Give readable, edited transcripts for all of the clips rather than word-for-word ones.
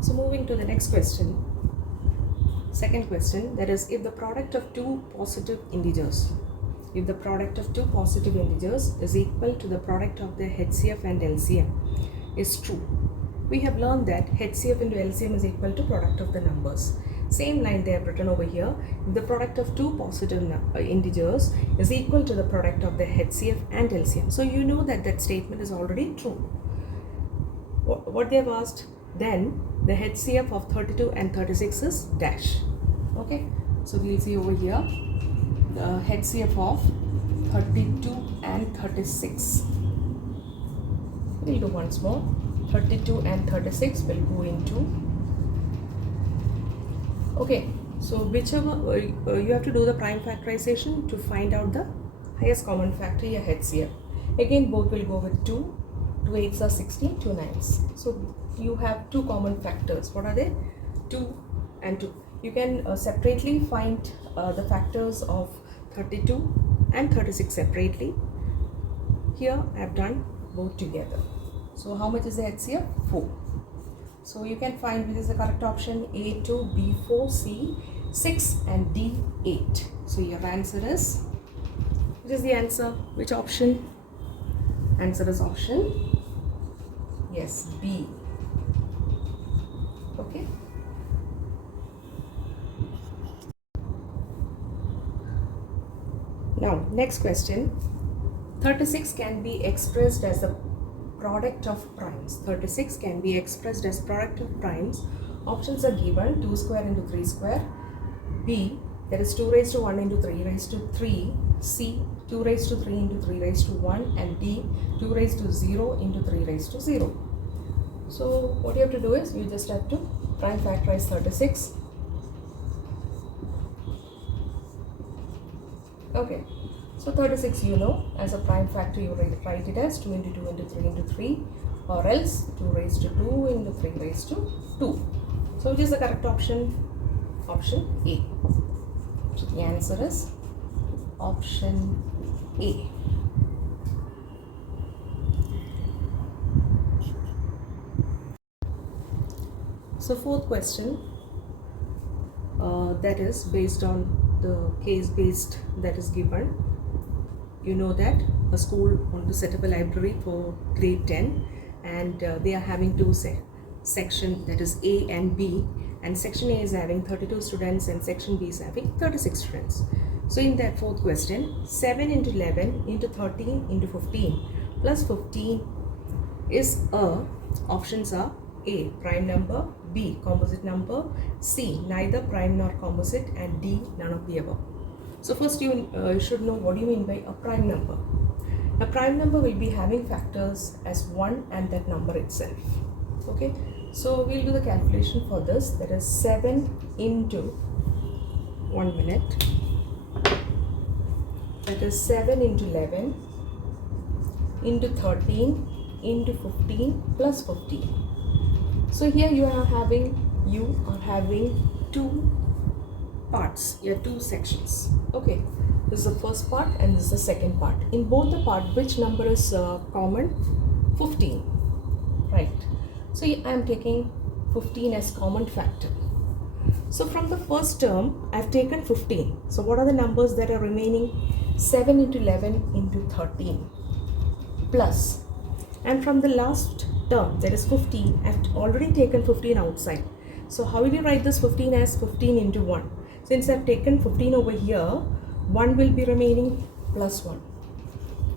So moving to the next question, second question, that is if the product of two positive integers is equal to the product of the HCF and LCM is true. We have learned that HCF into LCM is equal to product of the numbers. Same line they have written over here. If the product of two positive integers is equal to the product of the HCF and LCM. So you know that that statement is already true. What they have asked, then the HCF of 32 and 36 is dash. Okay, so we'll see over here the HCF of 32 and 36. We'll do once more. 32 and 36 will go into. Okay, so whichever you have to do the prime factorization to find out the highest common factor, your HCF. Again, both will go with 2. 2 8s are 16, 2 9s. So you have two common factors. What are they? 2 and 2. You can separately find the factors of 32 and 36 separately. Here I have done both together. So how much is the HCF? 4. So you can find which is the correct option: A2, B4, C 6 and D 8. So your answer is, which is the answer? Which option? Answer is option, yes, B. Okay. Now next question. 36 can be expressed as the product of primes. 36 can be expressed as product of primes. Options are given: 2 square into 3 square, B, that is 2 raised to 1 into 3 raised to 3, C, 2 raised to 3 into 3 raised to 1, and D, 2 raised to 0 into 3 raised to 0. So what you have to do is you just have to prime factorize 36. Okay, so 36 you know, as a prime factor you write it as 2 into 2 into 3 into 3, or else 2 raised to 2 into 3 raised to 2. So which is the correct option? Option A. So the answer is option A. So fourth question, that is based on the case based that is given. You know that a school wants to set up a library for grade 10, and they are having two sections, that is A and B, and section A is having 32 students and section B is having 36 students. So in that fourth question, 7 into 11 into 13 into 15 plus 15 is a, options are A, prime number, B, composite number, C, neither prime nor composite, and D, none of the above. So first you should know what do you mean by a prime number. A prime number will be having factors as 1 and that number itself. Okay, so we'll do the calculation for this. That is 7 into, 1 minute, that is 7 into 11 into 13 into 15 plus 15. So here you are having two parts, you have two sections. Okay, this is the first part and this is the second part. In both the part, which number is common? 15, right? So I am taking 15 as common factor. So from the first term I have taken 15. So what are the numbers that are remaining? 7 into 11 into 13 plus, and from the last term, that is 15, I have already taken 15 outside. So how will you write this 15 as 15 into 1? Since I have taken 15 over here, 1 will be remaining plus 1.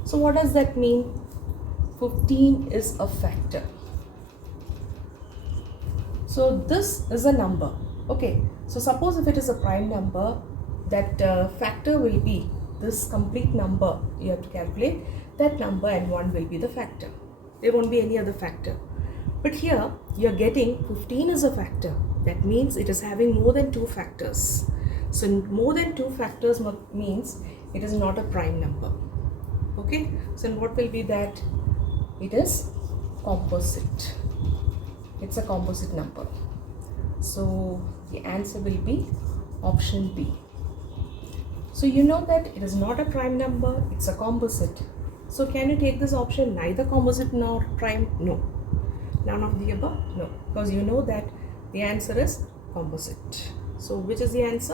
So what does that mean? 15 is a factor. So this is a number. Okay, so suppose if it is a prime number, that factor will be this complete number. You have to calculate that number, and 1 will be the factor. There won't be any other factor. But here you are getting 15 is a factor. That means it is having more than 2 factors. So more than 2 factors means it is not a prime number. Okay, so what will be that? It is composite. It's a composite number. So the answer will be option B. So you know that it is not a prime number, it's a composite. So can you take this option, neither composite nor prime? No. None of the above? No. Because you know that The answer is composite. So which is the answer?